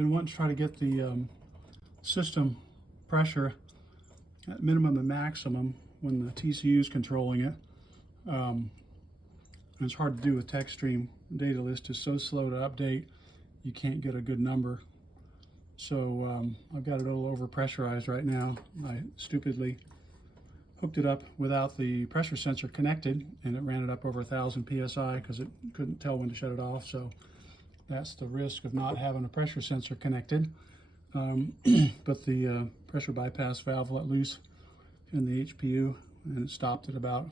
been wanting to try to get the system pressure at minimum and maximum when the TCU is controlling it. And it's hard to do with TechStream. Data list is so slow to update, you can't get a good number. So I've got it a little over pressurized right now. I stupidly hooked it up without the pressure sensor connected, and it ran it up over 1,000 PSI because it couldn't tell when to shut it off. So that's the risk of not having a pressure sensor connected. But the pressure bypass valve let loose in the HPU, and it stopped at about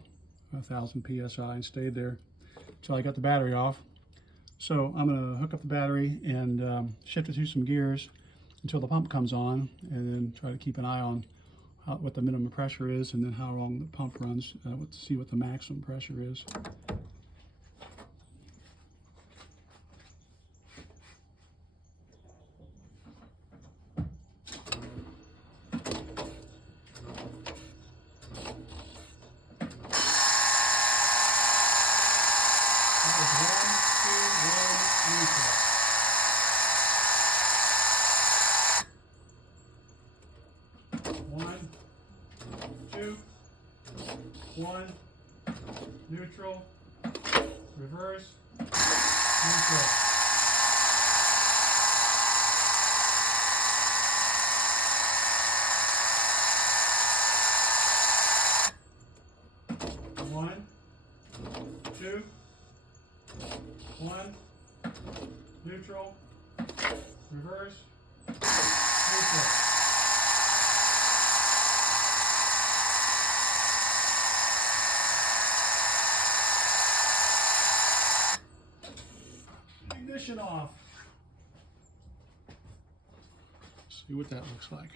1,000 PSI and stayed there until I got the battery off. So I'm going to hook up the battery and shift it through some gears until the pump comes on, and then try to keep an eye on what the minimum pressure is and then how long the pump runs to see what the maximum pressure is. One, two, one, neutral, reverse, neutral. One, two, one, neutral, reverse, neutral. Ignition off. See what that looks like.